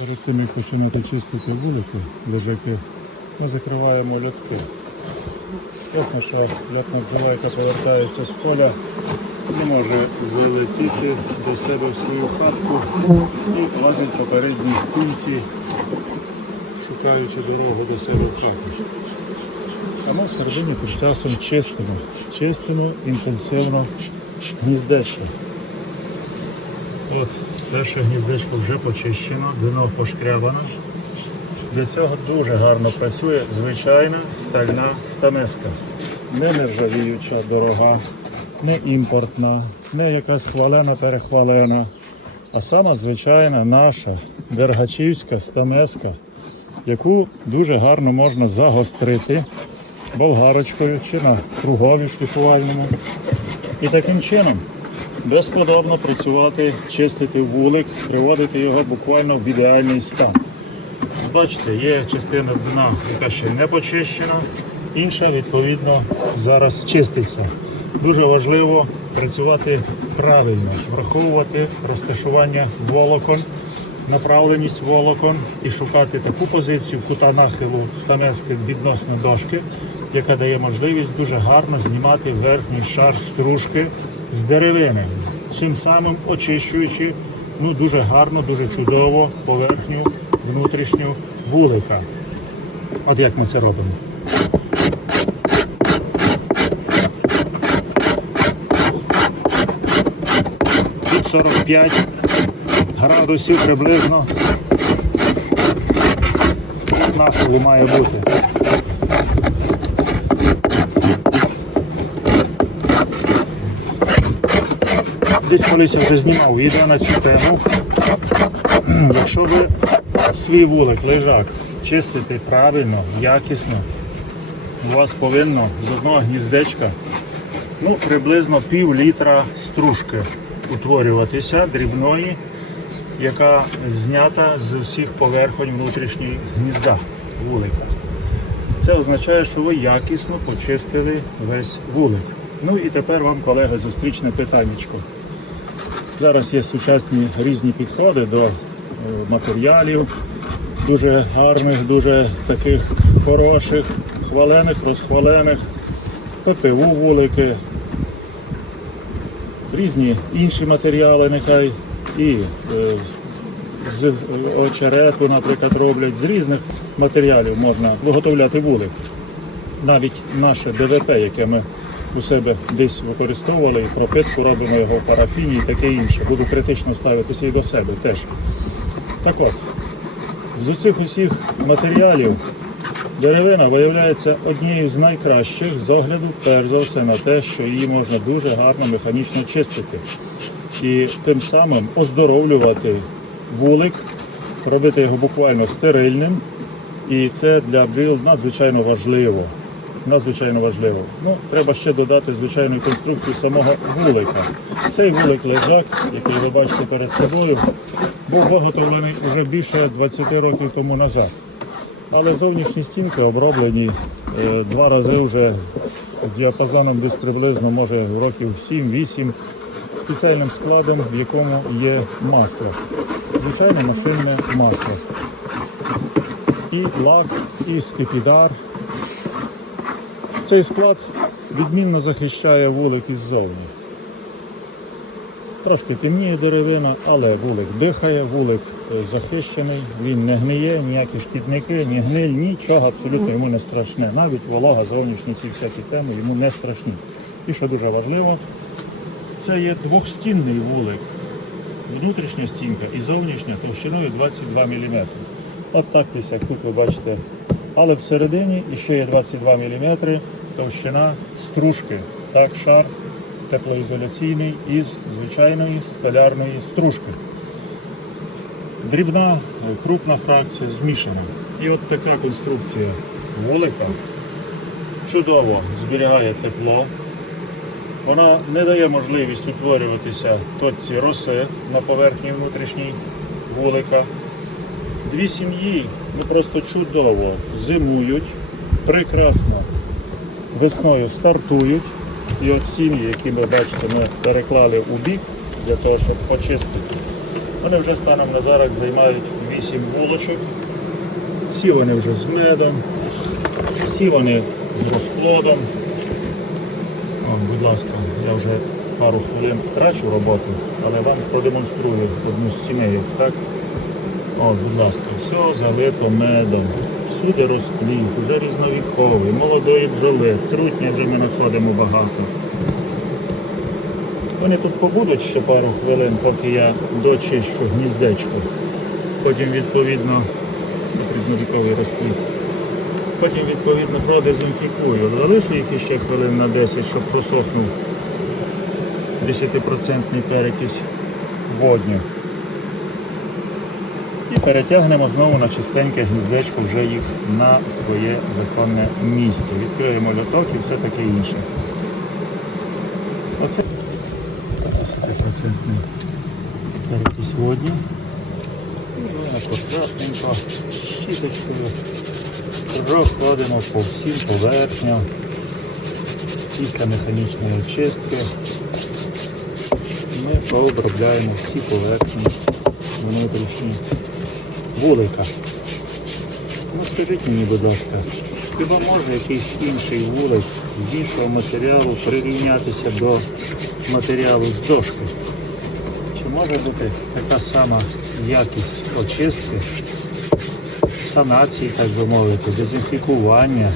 Перед тим, як починати чистити вулики, лежаки, ми закриваємо льотки. Ясно, що льотна бджола, повертається з поля, не може залетіти до себе в свою хатку і лазить по передній стінці, шукаючи дорогу до себе в хату. А ми всередині тим часом чистимо. Чистимо інтенсивно гніздечко. От, перше гніздечко вже почищено, дно пошкрябано. Для цього дуже гарно працює звичайна стальна стамеска. Не нержавіюча, дорога, не імпортна, не якась хвалена, перехвалена, а сама звичайна наша дергачівська стамеска, яку дуже гарно можна загострити болгарочкою чи на кругові шліфувальному. І таким чином безподобно працювати, чистити вулик, приводити його буквально в ідеальний стан. Бачите, є частина дна, яка ще не почищена, інша, відповідно, зараз чиститься. Дуже важливо працювати правильно, враховувати розташування волокон, направленість волокон і шукати таку позицію кута нахилу стамески відносно дошки, яка дає можливість дуже гарно знімати верхній шар стружки з деревини, чим самим очищуючи ну, дуже гарно, дуже чудово поверхню внутрішню вулика. От як ми це робимо. Тут 45 градусів приблизно. Нашого має бути. Десь колись я вже знімав відео на цю тему. Якщо ви свій вулик, лежак чистите правильно, якісно, у вас повинно з одного гніздечка ну, приблизно пів літра стружки утворюватися дрібної, яка знята з усіх поверхонь внутрішньої гнізда вулика. Це означає, що ви якісно почистили весь вулик. Ну і тепер вам, колеги, зустрічне питаннячко. Зараз є сучасні різні підходи до е, матеріалів, дуже гарних, дуже таких хороших, хвалених, розхвалених, ППУ вулики, різні інші матеріали, нехай. І е, з очерету, наприклад, роблять, з різних матеріалів можна виготовляти вулик. Навіть наше ДВП, яке ми у себе десь використовували, і пропитку робимо його в парафіні і таке інше. Буду критично ставитися і до себе теж. Так от, з цих усіх матеріалів деревина виявляється однією з найкращих з огляду, перш за все, на те, що її можна дуже гарно механічно чистити. І тим самим оздоровлювати вулик, робити його буквально стерильним. І це для бджіл надзвичайно важливо. Надзвичайно важливо. Ну, треба ще додати звичайну конструкцію самого вулика. Цей вулик лежак, який ви бачите перед собою, був виготовлений вже більше 20 років тому назад. Але зовнішні стінки оброблені е, два рази вже діапазоном десь приблизно, може років 7-8, спеціальним складом, в якому є масло. Звичайне машинне масло. І лак, і скипідар. Цей склад відмінно захищає вулик іззовні. Трошки темніє деревина, але вулик дихає, вулик е, захищений, він не гниє, ніякі шкідники, ні гниль, нічого абсолютно йому не страшне. Навіть волога, зовнішні ці всякі теми йому не страшні. І що дуже важливо, це є двохстінний вулик. Внутрішня стінка і зовнішня товщиною 22 мм. От так десь, як тут ви бачите. Але всередині ще є 22 мм товщина стружки. Так, шар теплоізоляційний із звичайної столярної стружки. Дрібна, е, крупна фракція змішана. І от така конструкція вулика чудово зберігає тепло. Вона не дає можливість утворюватися точці роси на поверхні внутрішній вулика. Дві сім'ї ну, просто чудово зимують, прекрасно весною стартують. І от сім'ї, які ви бачите, ми переклали у бік для того, щоб почистити, вони вже станом на зараз займають вісім вулочок. Всі вони вже з медом, всі вони з розплодом. О, будь ласка, я вже пару хвилин трачу роботу, але вам продемонструю одну з сімейок, так? О, будь ласка, все залито медом. Всюди розплід, вже різновіковий, молодої бджоли, трутня вже ми знаходимо багато. Вони тут побудуть ще пару хвилин, поки я дочищу гніздечко. Потім відповідно різновіковий розплід. Потім відповідно продезінфікую. Залишу їх іще хвилин на 10, щоб просохнув 10% перекись водню. Перетягнемо знову на чистеньке гніздечко вже їх на своє законне місце. Відкриємо льоток і все таке інше. Оце 10% перекись водні. І ми акуратненько щіточкою проходимо по всім поверхням після механічної очистки. Ми пообробляємо всі поверхні внутрішні вулика. Ну скажіть мені, будь ласка, хіба може якийсь інший вулик з іншого матеріалу прирівнятися до матеріалу з дошки? Чи може бути така сама якість очистки, санації, так би мовити, дезінфікування,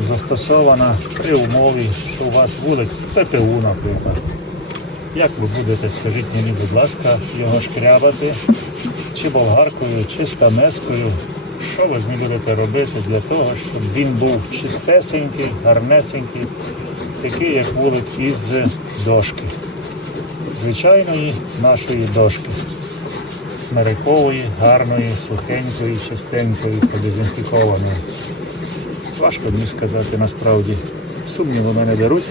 застосована при умові, що у вас вулик з ПТУ, наприклад. Як ви будете, скажіть мені, будь ласка, його шкрябати, чи болгаркою, чи стамескою? Що ви з ним будете робити для того, щоб він був чистесенький, гарнесенький, такий, як вулик із дошки. Звичайної нашої дошки. Смирикової, гарної, сухенької, чистенької, подезінфікованої. Важко мені сказати насправді. Сумніви мене беруть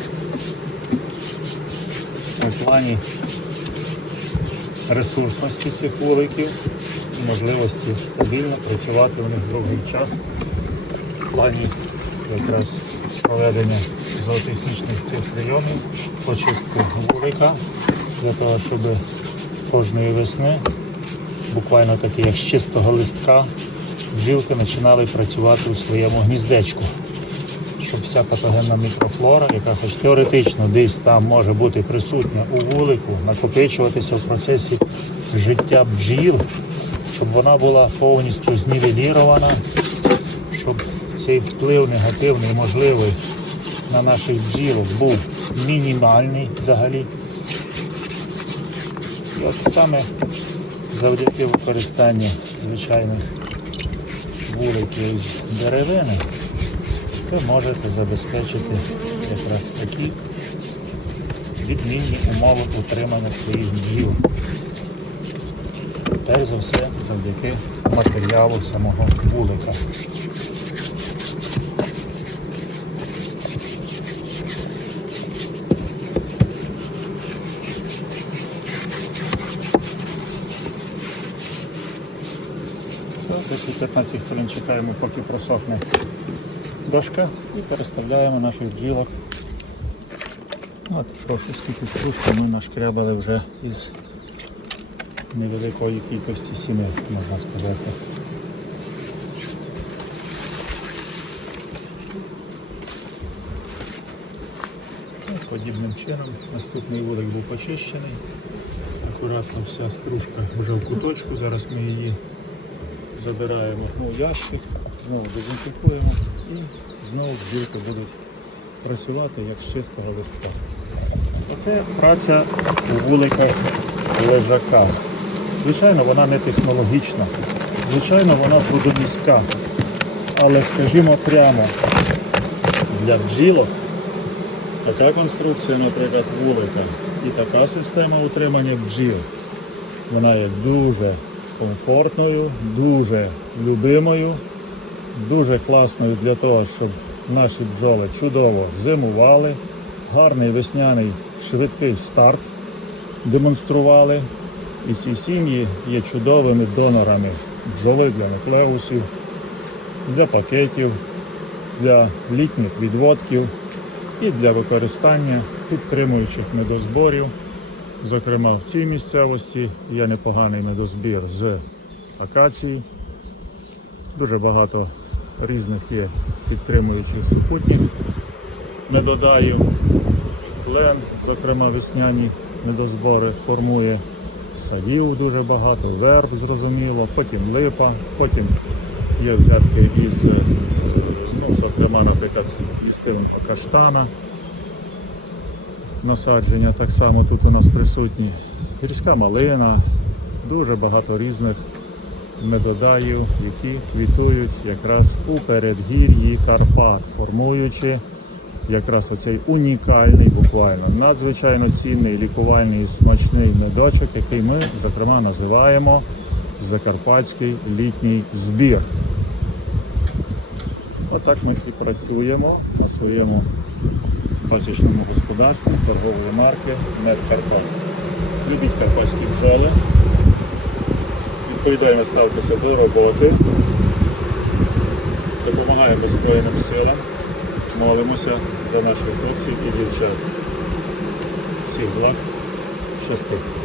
плані ресурсності цих вуликів і можливості стабільно працювати у них довгий час в плані якраз проведення зоотехнічних цих прийомів, почистку вулика для того, щоб кожної весни, буквально таки як з чистого листка, бджілки починали працювати у своєму гніздечку щоб вся патогенна мікрофлора, яка хоч теоретично десь там може бути присутня у вулику, накопичуватися в процесі життя бджіл, щоб вона була повністю знівелірована, щоб цей вплив негативний, можливий на наших бджілок був мінімальний взагалі. І от саме завдяки використанню звичайних вуликів з деревини ви можете забезпечити якраз такі відмінні умови утримання своїх бджіл. Перш за все завдяки матеріалу самого вулика. Десь 15 хвилин чекаємо, поки просохне дошка і переставляємо наших бджілок. От, прошу, скільки стружки ми нашкрябали вже із невеликої кількості сімей, можна сказати. Подібним чином наступний вулик був почищений. Акуратно вся стружка вже в куточку. Зараз ми її забираємо у ящик, знову дезінфікуємо і знову бджілки будуть працювати як з чистого листка. Оце праця у вуликах лежака. Звичайно, вона не технологічна, звичайно, вона трудоміська. Але скажімо прямо, для бджілок така конструкція, наприклад, вулика і така система утримання бджіл, вона є дуже комфортною, дуже любимою, дуже класною для того, щоб наші бджоли чудово зимували, гарний весняний швидкий старт демонстрували. І ці сім'ї є чудовими донорами бджоли для нуклеусів, для пакетів, для літніх відводків і для використання підтримуючих медозборів Зокрема, в цій місцевості є непоганий медозбір з акації. Дуже багато різних є підтримуючих супутніх медодаїв. Лен, зокрема, весняні медозбори формує. Садів дуже багато, верб, зрозуміло, потім липа, потім є взятки із, ну, зокрема, наприклад, містивинка каштана. Насадження так само тут у нас присутні. Гірська малина, дуже багато різних медодаїв, які квітують якраз у передгір'ї Карпат, формуючи якраз оцей унікальний, буквально надзвичайно цінний лікувальний смачний медочок, який ми, зокрема, називаємо Закарпатський літній збір. Отак ми і працюємо на своєму пасічному господарстві торгової марки Медкарпат. Любіть карпатські бджоли. Відповідально ставитися до роботи. Допомагаємо Збройним силам. Молимося за наших хлопців і дівчат. Всіх благ. Щастить.